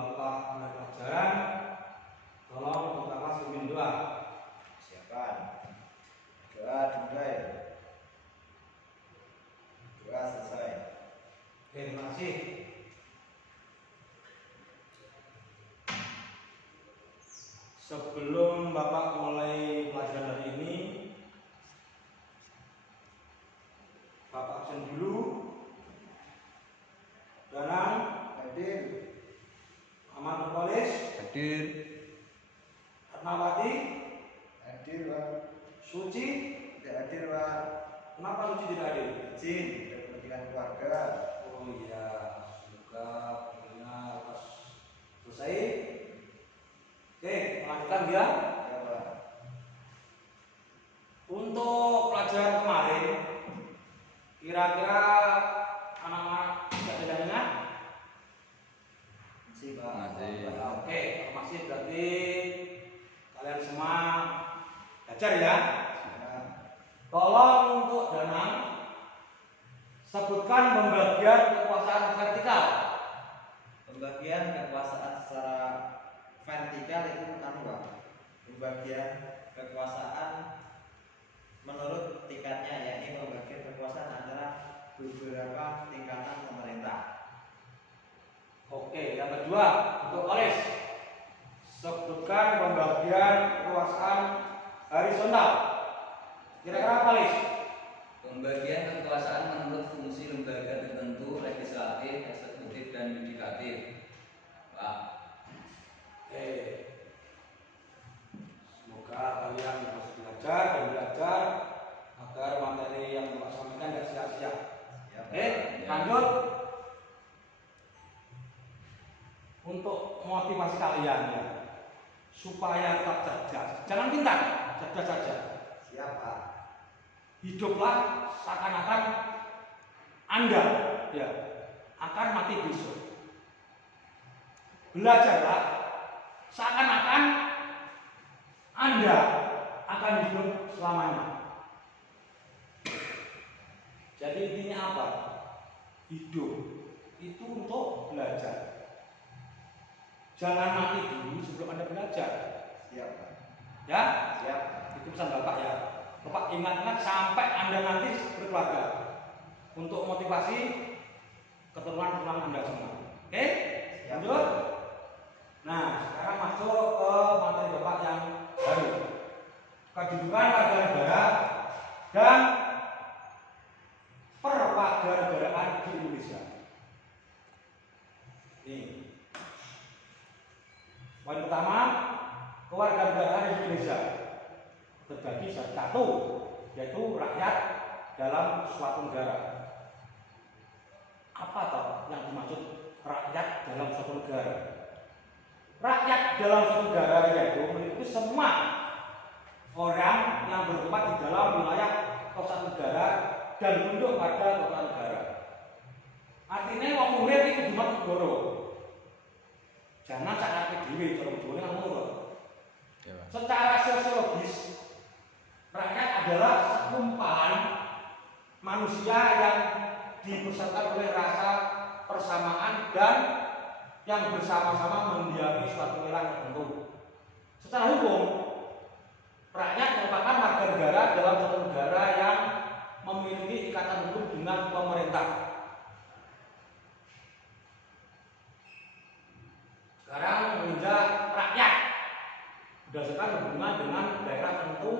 Bapak mulai pelajaran, tolong untuk kelas pimpin doa. Siapkan. Doa dimulai. Doa selesai. Oke, terima kasih. Sebelum Bapak mulai pelajaran hari ini, Bapak absen dulu. Danang Hadir. Ahmad Nurpolis, Hadir. Ratnawati, Hadir, Pak. Suci. Tidak hadir, Pak. Kenapa Suci tidak hadir? Izin untuk kepentingan keluarga. Oh iya, semoga pokoknya pas selesai. Oke, melanjutkan dia. Ya, Pak. Untuk pelajaran kemarin, kira-kira anak-anak tidak ada yang ingat? Masih, Pak. Masih. Oke, kalau masih berarti kalian semua belajar ya. Ya. Tolong untuk Danang sebutkan pembagian kekuasaan vertikal. Pembagian kekuasaan secara vertikal itu Pak. Pembagian kekuasaan menurut tingkatnya, yakni pembagian kekuasaan antara beberapa tingkatan pemerintah. Oke, yang kedua untuk Olis, sebutkan pembagian kekuasaan horizontal. Kira-kira apa, Olis? Pembagian kekuasaan menurut fungsi lembaga tertentu, legislatif, eksekutif, dan yudikatif. Pak. Oke. Semoga kalian masih belajar dan belajar agar materi yang Bapak sampaikan tidak sia-sia. Ya, Oke, lanjut. Untuk motivasi kalian ya, supaya tetap cerdas, jangan pintar, cerdas saja. Siapa? Hiduplah seakan-akan Anda ya akan mati besok. Belajarlah seakan-akan Anda akan hidup selamanya. Jadi intinya apa? Hidup itu untuk belajar. Jangan mati dulu sebelum Anda belajar. Siapa? Ya, Siap. itu pesan Bapak ya. Bapak ingat-ingat sampai Anda nanti berkeluarga untuk motivasi keturunan-keturunan Anda semua. Oke? Lanjut. Nah, sekarang masuk ke materi Bapak yang baru. Kedudukan warga negara dan perwarganegaraan di Indonesia. Ini. Poin pertama, kewarganegaraan di Indonesia terbagi satu, yaitu rakyat dalam suatu negara. Apa toh yang dimaksud rakyat dalam suatu negara? Rakyat dalam suatu negara yaitu meliputi semua orang yang bertempat di dalam wilayah suatu negara dan tunduk pada suatu negara. Artinya wong urip iki kudu negara. Jangan sakake dhewe cara bojone ngono. Secara sosiologis, rakyat adalah sekumparan manusia yang dibesarkan oleh rasa persamaan dan yang bersama-sama mendiami suatu wilayah tertentu. Secara hukum, rakyat merupakan warga negara dalam suatu negara yang memiliki ikatan hukum dengan pemerintah. Sekarang menginjak rakyat berdasarkan hubungan dengan daerah tertentu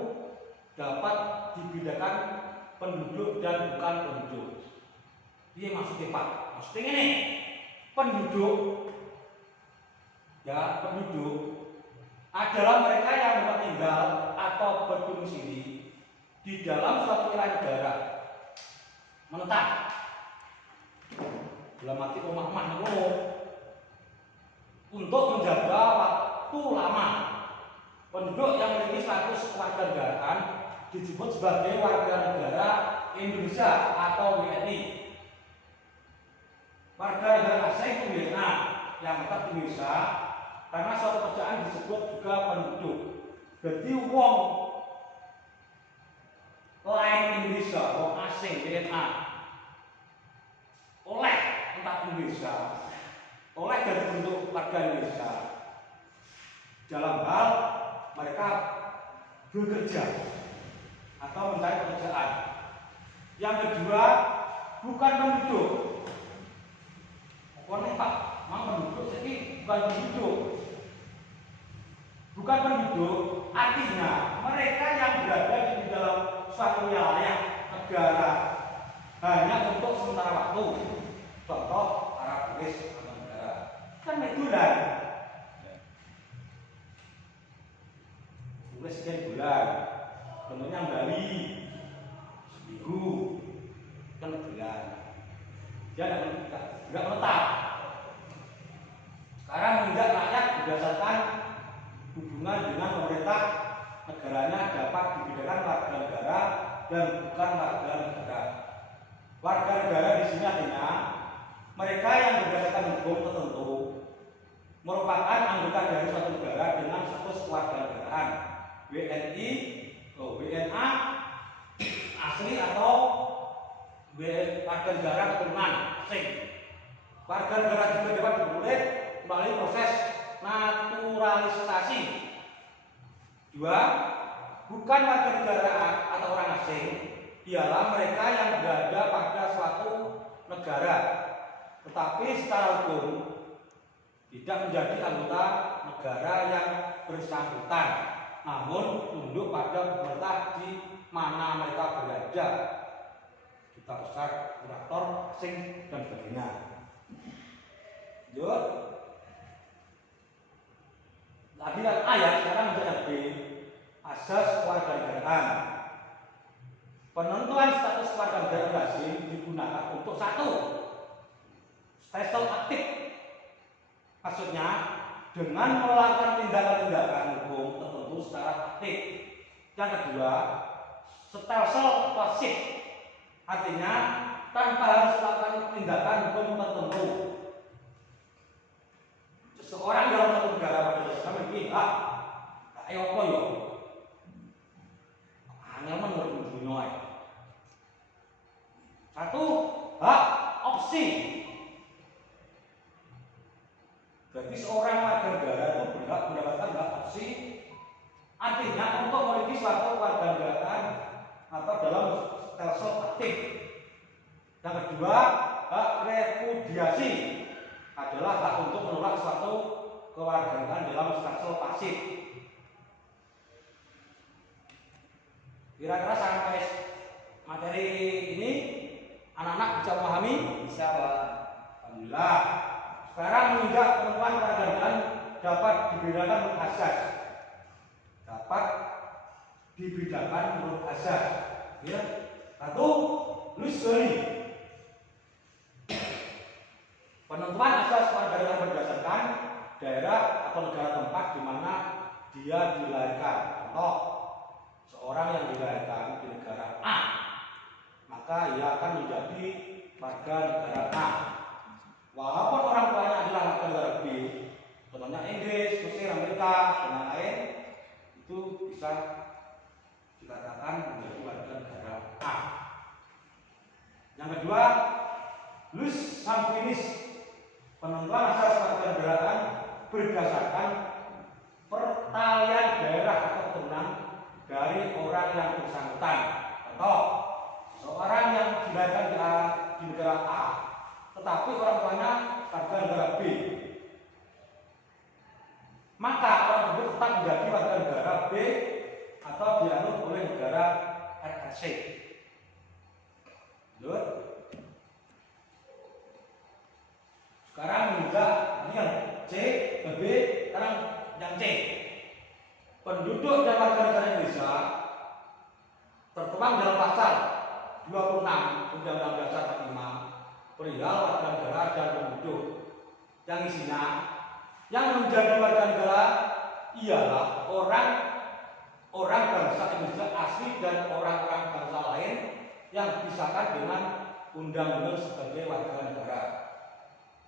dapat dibedakan penduduk dan bukan penduduk. Ini maksudnya Pak. Maksudnya ini penduduk adalah mereka yang tempat tinggal atau berdomisili di dalam suatu wilayah negara. Menetap dalam arti rumah-rumah itu untuk menjaga waktu lama. Penduduk yang memiliki status kewarganegaraan disebut sebagai warga negara Indonesia atau WNI. Warga negara asing WNA yang tetap di Indonesia karena suatu kerjaan disebut juga penduduk. Berarti wong lain Indonesia, wong asing WNA oleh tetap Indonesia oleh dan dibentuk warga Indonesia dalam hal mereka bekerja atau mencari pekerjaan. Yang kedua, bukan penduduk. Pokoknya Pak, mau penduduk, jadi bukan penduduk. Bukan penduduk, artinya mereka yang berada di dalam suatu wilayah negara hanya untuk sementara waktu. Contoh para turis atau negara kan bulan, turis sekian bulan, contohnya Bali seminggu kan bulan, dia tidak menetap. Sekarang menginjak rakyat berdasarkan hubungan dengan pemerintah negaranya dapat dibedakan warga negara dan bukan warga negara. Warga negara di sini artinya mereka yang berdasarkan hukum tertentu merupakan anggota dari suatu negara dengan status kewarganegaraan WNI, WNA asli atau warga negara keturunan asing. Warga negara juga dapat diperoleh melalui proses naturalisasi. Dua, bukan warga negara atau orang asing ialah mereka yang berada pada suatu negara tetapi secara hukum tidak menjadi anggota negara yang bersangkutan, namun tunduk pada pemerintah di mana mereka berada, duta besar, kurator asing dan sebagainya. Lanjut. Tadi kan ayat, sekarang menjadi B, asas kewarganegaraan. Penentuan status kewarganegaraan asing digunakan untuk satu, status aktif. Maksudnya dengan melakukan tindakan-tindakan hukum tertentu secara aktif. Yang kedua, status pasif. Artinya tanpa harus melakukan tindakan hukum tertentu. Seseorang dalam satu negara pada dasarnya memiliki hak. Ayo apa yo? Hanya menurut dunia. Satu, hak opsi. Berarti seorang warga negara itu berhak mendapatkan hak opsi. Artinya untuk memiliki suatu kewarganegaraan atau dalam status aktif. Yang kedua, hak repudiasi adalah hak untuk menolak suatu kewarganegaraan dalam status pasif. Kira-kira sampai materi ini anak-anak bisa memahami? Bisa, Pak. Alhamdulillah. Sekarang menginjak penentuan kewarganegaraan dapat dibedakan menurut asas. Dapat dibedakan menurut asas. Ya. Satu, lusuri. Penentuan asas kewarganegaraan berdasarkan daerah atau negara tempat di mana dia dilahirkan. Contoh, seorang yang dilahirkan di negara A, maka ia akan menjadi warga negara A. Walaupun orang tuanya adalah warga negara B, contohnya Inggris, Mesir, Amerika, dan lain-lain, itu bisa dikatakan menjadi warga negara A. Yang kedua, lus sanguinis. Penentuan asas kewarganegaraan berdasarkan pertalian daerah atau keturunan dari orang yang bersangkutan. Contoh, seorang yang dilahirkan di negara A, tetapi orang tuanya warga negara B, maka orang tersebut tetap menjadi warga negara B atau dianut oleh negara RRC. Lanjut. Sekarang menginjak ini yang C, B, sekarang yang C. Penduduk dan warga negara Indonesia tertuang dalam pasal 26 Undang-Undang Dasar 45 perihal warga negara dan penduduk, yang isinya yang menjadi warga negara ialah orang bangsa Indonesia asli dan orang-orang bangsa lain yang dipisahkan dengan undang-undang sebagai warga negara.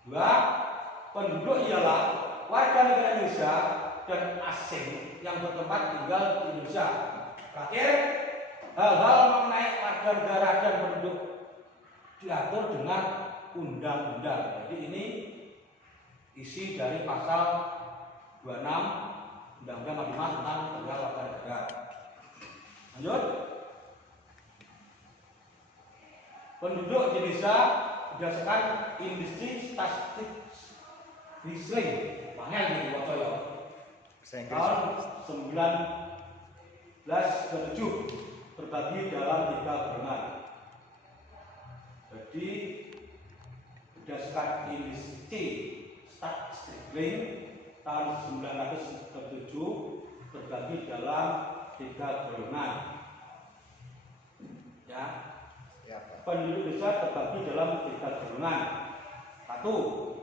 Dua, penduduk ialah warga negara Indonesia dan asing yang bertempat tinggal di Indonesia. Terakhir, hal-hal mengenai warga negara dan penduduk diatur dengan undang-undang. Jadi ini isi dari pasal 26 Undang-Undang 45 tentang negara warga negara. Lanjut. Penduduk Indonesia berdasarkan industri statistik Riesling, panel di Waco ya. Tahun 1997 terbagi dalam 3 golongan. Jadi berdasarkan industri statistik tahun 1997 terbagi dalam 3 golongan. Ya. Penduduk Indonesia terbagi dalam 3 golongan. 1.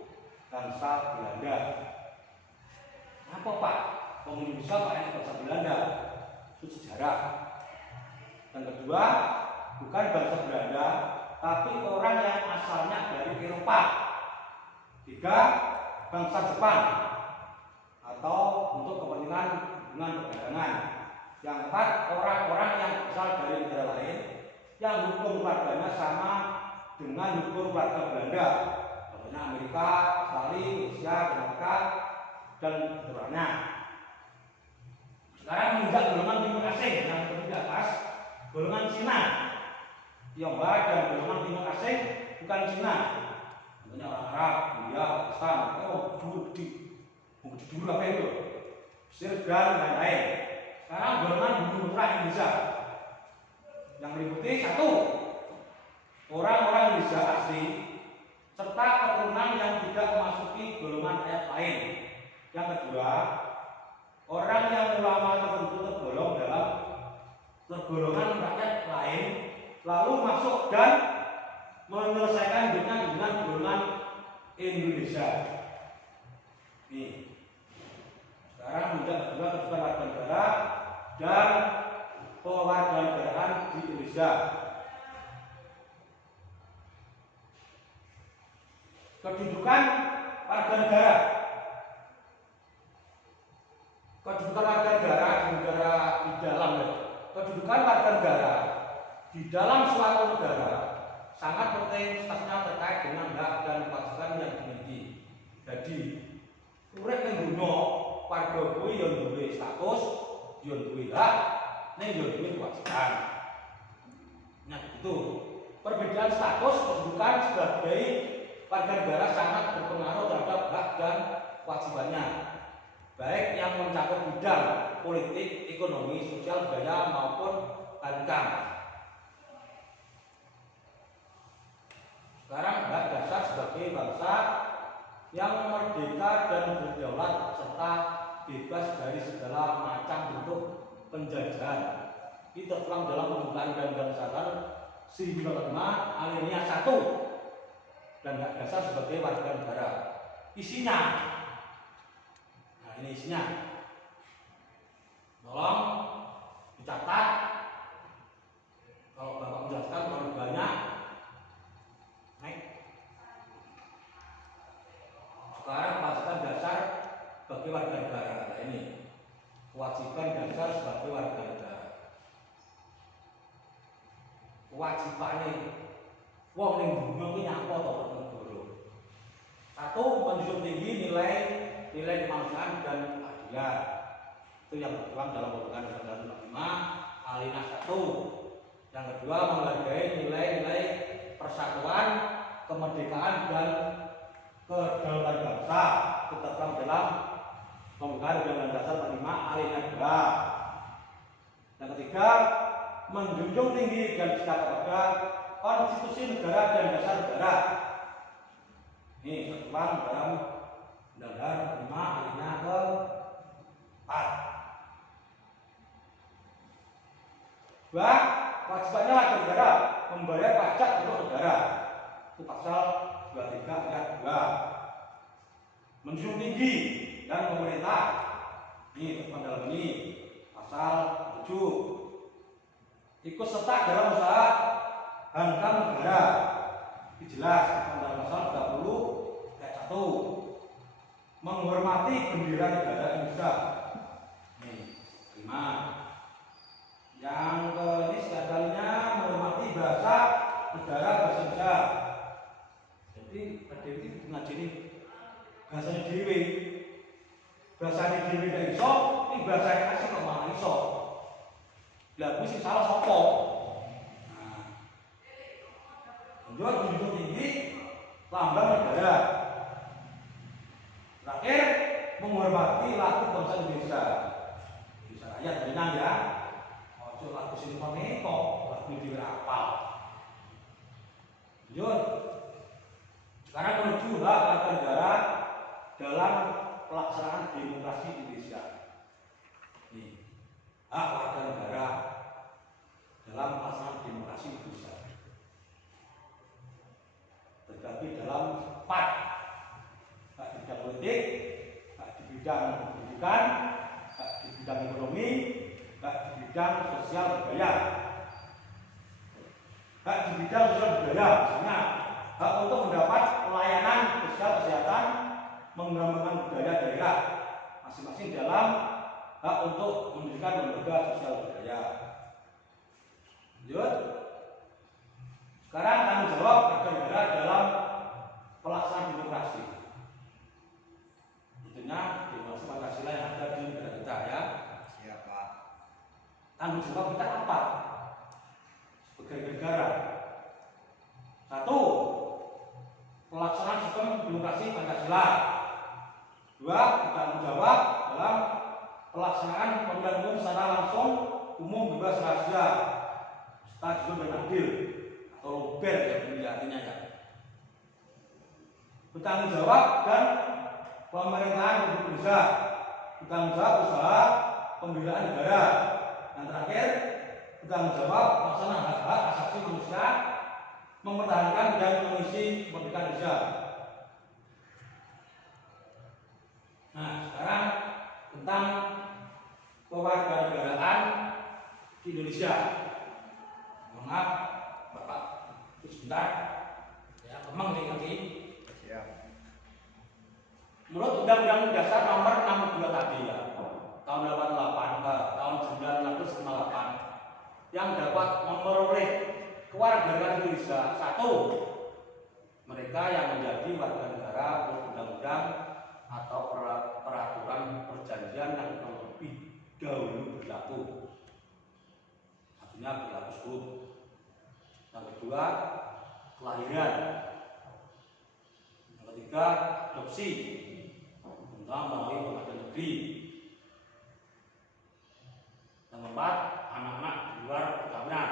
Bangsa Belanda. Apa Pak? Penduduk Indonesia pakai bangsa Belanda? Itu sejarah. Yang kedua, bukan bangsa Belanda, tapi orang yang asalnya dari Eropa. 3. Bangsa Jepang atau untuk kepentingan hubungan perdagangan. Yang 4. Orang-orang yang asal dari negara lain yang hukum keluarganya sama dengan hukum keluarga Belanda, contohnya Amerika, Australia, Rusia, Amerika, dan seterusnya. Sekarang menginjak golongan timur asing yang seperti di atas, golongan Cina, Tionghoa, dan golongan timur asing bukan Cina, contohnya orang Arab, India, Pakistan, dulu apa itu, Mesir dan lain-lain. Sekarang golongan bumi putra Indonesia yang meliputi 1. Orang-orang Indonesia asli serta keturunan yang tidak memasuki golongan rakyat lain. Yang kedua, orang yang ulama tertentu tergolong dalam tergolongan rakyat lain lalu masuk dan menyelesaikan dengan golongan Indonesia. Nih. Sekarang menjadi kedua kedudukan warga negara dan kewarganegaraan di Indonesia. Kedudukan warga negara. Kedudukan warga negara di negara di dalam kedudukan warga negara di dalam suatu negara sangat penting statusnya terkait dengan hak dan kewajiban yang dimiliki. Jadi, urip ning donya warga kuwi yo duwe status, yo duwe hak, ning yo duwe kewajiban. Nah, itu perbedaan status kedudukan sebagai warga negara sangat berpengaruh terhadap hak dan kewajibannya, baik yang mencakup bidang politik, ekonomi, sosial, budaya maupun hankam. Sekarang hak dasar sebagai bangsa yang merdeka dan berdaulat serta bebas dari segala macam bentuk penjajahan. Ini tertuang dalam pembukaan Undang-Undang Dasar 1945 alinea 1 dan hak dasar sebagai warga negara. Isinya, nah ini isinya. Tolong dicatat. Kalau Bapak menjelaskan terlalu banyak, naik. Sekarang kewajiban dasar sebagai warga negara. Nah ini kewajiban dasar sebagai warga negara. Kewajibannya wong ning dunya ki nyapa to negara. 1. Menjunjung tinggi nilai kemanusiaan dan keadilan. Itu yang tertuang dalam pembukaan Undang-Undang 45 alinea 1. Yang kedua, menghargai nilai-nilai persatuan, kemerdekaan dan kedaulatan bangsa. Itu tertuang dalam pembukaan Undang-Undang Dasar 45 alinea 2. Yang ketiga, menjunjung tinggi dan setia kepada konstitusi negara dan dasar negara. Ini tertuang dalam Undang-Undang 45 alinea ke-4. 2. Kewajibannya warga negara membayar pajak untuk negara. Itu pasal 23 ayat 2. Menjunjung tinggi dan pemerintah. Ini tertuang dalam ini pasal 7. Ikut serta dalam usaha hankam negara. Ini jelas dalam pasal 30 ayat 1. Menghormati bendera negara Indonesia. Nih, 5. Yang ini sekalinya menghormati bahasa negara bahasa Indonesia. Jadi ada ini ngaji ini bahasanya dewi, bahasanya dewi tidak iso, ini bahasanya kasih kok malah iso. Lah kuwi sing salah sapa? Nah, junjung tinggi lambang negara. Terakhir, menghormati lagu bangsa Indonesia. Bisa rakyat dengan ya. Ojo lagu sing peneko, lagu dhewe apal. Lanjut. Sekarang menuju hak warga negara dalam pelaksanaan demokrasi Indonesia. Nih, hak warga negara dalam pelaksanaan demokrasi Indonesia. Terbagi dalam 4: hak di bidang politik, hak di bidang pendidikan, hak di bidang ekonomi, hak di bidang sosial budaya. Hak di bidang sosial budaya, misalnya hak untuk mendapat pelayanan sosial kesehatan, mengembangkan budaya daerah masing-masing dalam hak untuk mendirikan lembaga sosial budaya. Lanjut. Sekarang tanggung jawab warga negara dalam pelaksanaan demokrasi. Tentunya demokrasi Pancasila yang ada di negara kita ya. Siapa? Tanggung jawab kita apa? Sebagai negara. 1. Pelaksanaan sistem demokrasi Pancasila. 2. Bertanggung jawab dalam pelaksanaan pemilihan umum secara langsung, umum, bebas, rahasia, serta jujur dan adil, atau luber ya artinya ya. Bertanggung jawab dan pemerintahan Republik Indonesia. Bertanggung jawab usaha pemberdayaan negara. Yang terakhir, bertanggung jawab pelaksanaan hak-hak asasi manusia, mempertahankan dan mengisi kemerdekaan Indonesia. Nah, sekarang tentang kewarganegaraan di Indonesia. Maaf, Bapak, sebentar. Ya, kemang nih nanti. Siap. Menurut Undang-Undang Dasar Nomor 62 tadi ya, tahun 1958 yang dapat memperoleh kewarganegaraan Indonesia. 1. Mereka yang menjadi warga negara menurut undang-undang atau peraturan perjanjian yang terlebih dahulu berlaku. Artinya berlaku sebelum. Yang kedua, kelahiran. Yang ketiga, adopsi melalui pengadilan negeri. Yang keempat, anak-anak di luar perkawinan.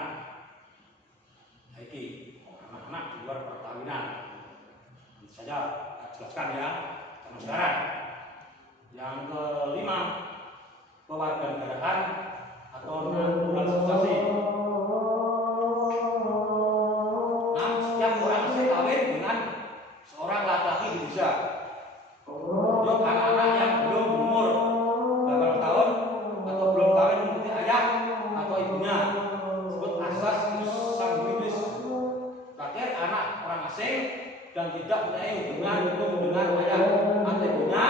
Iki anak-anak di luar perkawinan. Nanti saja jelaskan ya sama sekarang. Yang kelima, kewarganegaraan atau naturalisasi. 6. Setiap orang asing kawin dengan seorang laki-laki Indonesia. Untuk anak-anak yang belum berumur 8 tahun atau belum kawin mengikuti ayah atau ibunya, disebut asas sanguinis. Terakhir, anak orang asing dan tidak mempunyai hubungan hukum dengan ayah atau ibunya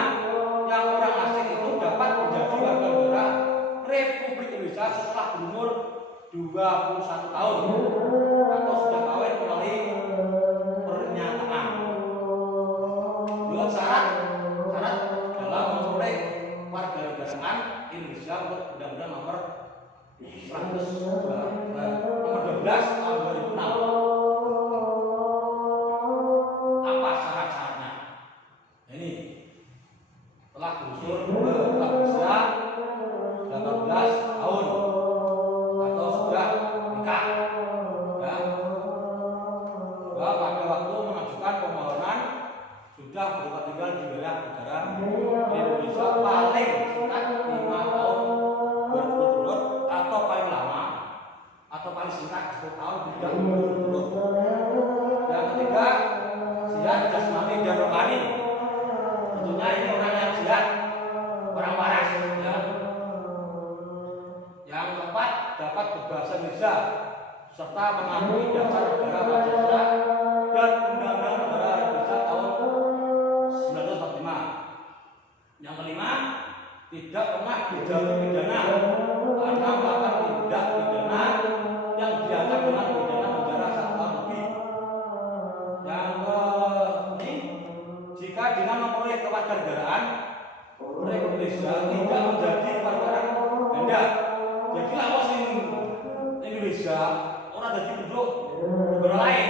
yang orang asing itu dapat menjadi warga negara Republik Indonesia setelah berumur 21 tahun atau sudah kawin melalui pernyataan. Dua syarat dalam memperoleh warganegaraan Indonesia menurut Undang-Undang Nomor 12 tahun 2006. Apa syarat-syaratnya? Ini telah berusia 18 tahun atau sudah nikah. Ya. Pada waktu mengajukan permohonan sudah bertempat tinggal di wilayah negara Indonesia paling singkat 5 tahun berturut-turut atau paling lama atau paling singkat 10 tahun tidak berturut-turut. Yang ketiga, sihat jasmani dan rohani. Tentunya ini orang yang sihat, orang waras ya. Yang keempat, dapat berbahasa Indonesia serta mengakui dasar negara Pancasila dan Undang-Undang Negara Indonesia tahun 1945. Yang kelima, tidak pernah dijatuhi pidana karena melakukan tindak pidana yang diancam dengan pidana penjara 1 tahun lebih. Yang ini, jika dengan memperoleh kewarganegaraan Republik Indonesia tidak menjadi kewarganegaraan ganda. Jadi lawas sing Indonesia orang jadi penduduk negara lain.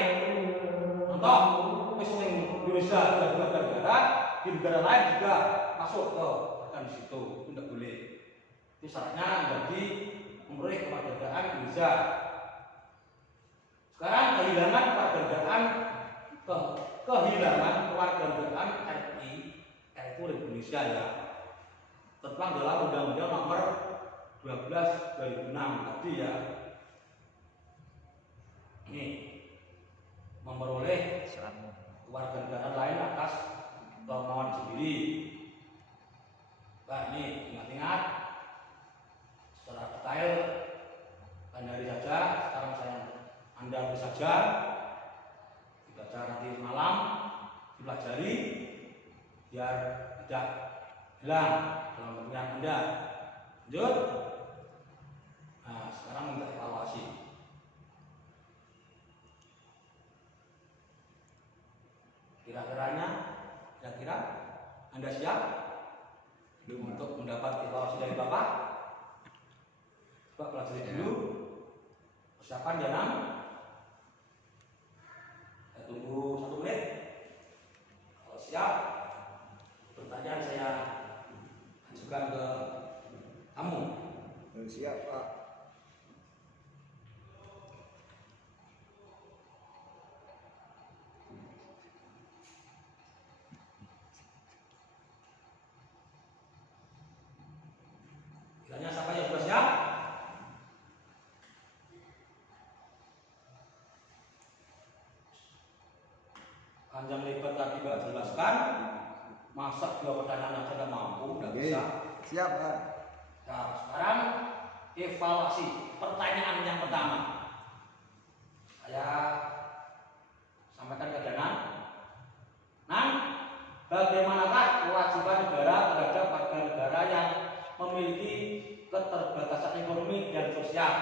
Contoh, wis ning Indonesia jadi warga negara, di negara lain juga masuk ke kan di situ, itu tidak boleh. Itu syaratnya menjadi memperoleh kewarganegaraan Indonesia. Sekarang kehilangan kewarganegaraan RI, yaitu Republik Indonesia ya, tertuang dalam Undang-Undang Nomor 12 2006 tadi ya. Ini memperoleh kewarganegaraan lain atas kemauan sendiri. Nah ini ingat-ingat secara detail hari saja. Sekarang Anda bisa saja dibaca nanti malam, dipelajari biar tidak hilang dalam pemikiran Anda. Lanjut. Nah sekarang kita evaluasi. Kira-kira Anda siap untuk mendapat evaluasi dari Bapak? Coba pelajari dulu. Persiapan dalam. Saya tunggu 1 menit. Kalau siap, pertanyaan saya ajukan ke kamu. Siap, Pak. Kiranya siapa yang sudah siap? Panjang lebar tadi Pak jelaskan. Masa 2 pertanyaan aja tidak mampu, tidak bisa. Siap, Pak. Nah, sekarang evaluasi pertanyaan yang pertama. Saya sampaikan ke Danan. Nan, bagaimanakah kewajiban negara terhadap warga negara yang memiliki keterbatasan ekonomi dan sosial?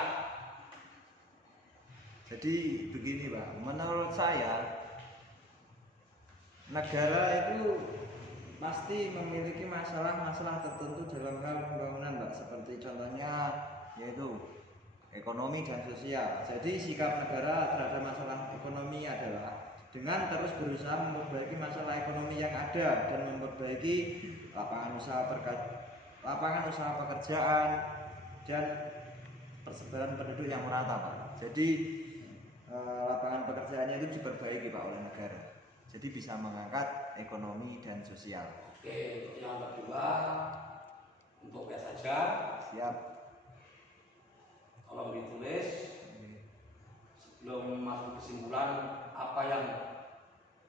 Jadi begini, Pak. Menurut saya negara itu pasti memiliki masalah-masalah tertentu dalam hal pembangunan, Pak. Seperti contohnya yaitu ekonomi dan sosial. Jadi sikap negara terhadap masalah ekonomi adalah dengan terus berusaha memperbaiki masalah ekonomi yang ada dan memperbaiki lapangan usaha pekerjaan dan persebaran penduduk yang merata, Pak. Jadi lapangan pekerjaannya itu diperbaiki, Pak, oleh negara. Jadi bisa mengangkat ekonomi dan sosial. Oke, untuk yang kedua, untuk ya saja. Siap. Tolong ditulis sebelum masuk kesimpulan apa yang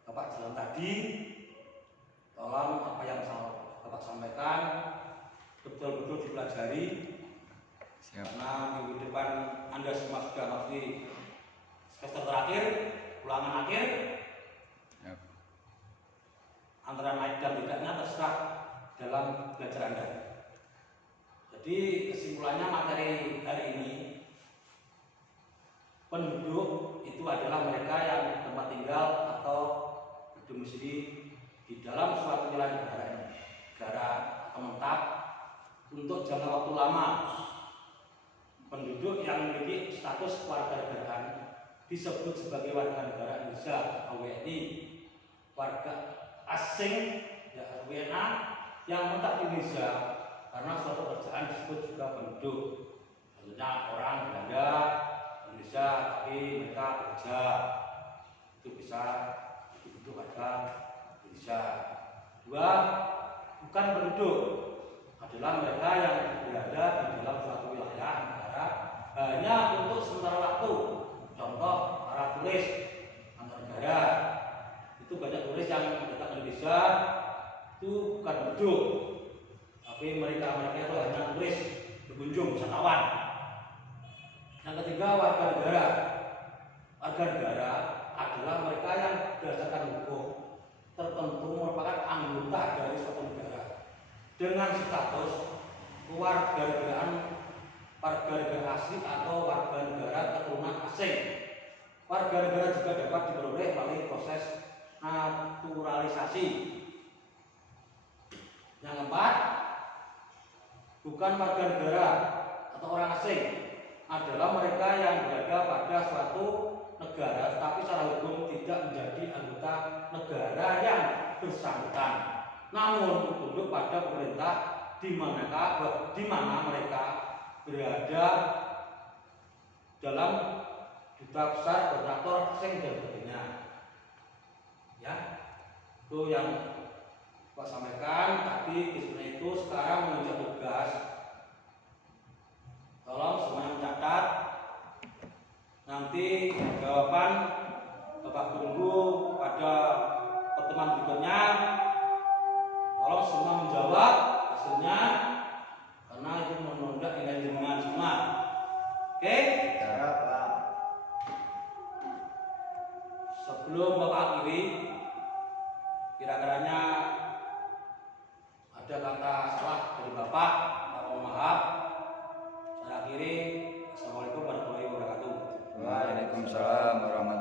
Bapak jelaskan tadi. Tolong apa yang Bapak sampaikan betul-betul dipelajari. Siap. Karena minggu depan Anda semua sudah masuk semester terakhir, ulangan akhir. Antara naik dan tidaknya terserah dalam belajar Anda. Jadi kesimpulannya materi hari ini, penduduk itu adalah mereka yang tempat tinggal atau berdomisili di dalam suatu wilayah negara atau menetap untuk jangka waktu lama. Penduduk yang memiliki status kewarganegaraan disebut sebagai warga negara Indonesia atau WNI. Warga asing ya WNA yang menetap di Indonesia karena suatu pekerjaan disebut juga penduduk. Contohnya orang Belanda Indonesia tapi mereka kerja, itu bisa disebut warga Indonesia. Dua, bukan penduduk, adalah mereka yang berada di dalam suatu wilayah negara hanya untuk sementara waktu. Contoh para turis antar negara, itu banyak turis yang datang ke Indonesia itu bukan penduduk, tapi mereka itu hanya turis, berkunjung, wisatawan. Yang ketiga, warga negara. Warga negara adalah mereka yang berdasarkan hukum tertentu merupakan anggota dari suatu negara dengan status kewarganegaraan warga negara asli atau warga negara keturunan asing. Warga negara juga dapat diperoleh melalui proses naturalisasi. Yang keempat, bukan warga negara atau orang asing adalah mereka yang berada pada suatu negara tetapi secara hukum tidak menjadi anggota negara yang bersangkutan, namun tunduk pada pemerintah di mana mereka berada dalam duta besar, kontraktor asing dan sebagainya. Ya, itu yang Pak sampaikan. Tapi kisahnya itu sekarang menunjuk tugas. Tolong semuanya mencatat. Nanti jawaban Bapak tunggu pada pertemuan berikutnya. Tolong semua menjawab hasilnya, karena itu menunjuk nilai jenengan semua. Oke? Ya, Pak. Sebelum Bapak akhiri, kira-kiranya ada kata salah dari Bapak, mohon maaf. Saya akhiri. Assalamualaikum warahmatullahi wabarakatuh. Waalaikumsalam warahmatullahi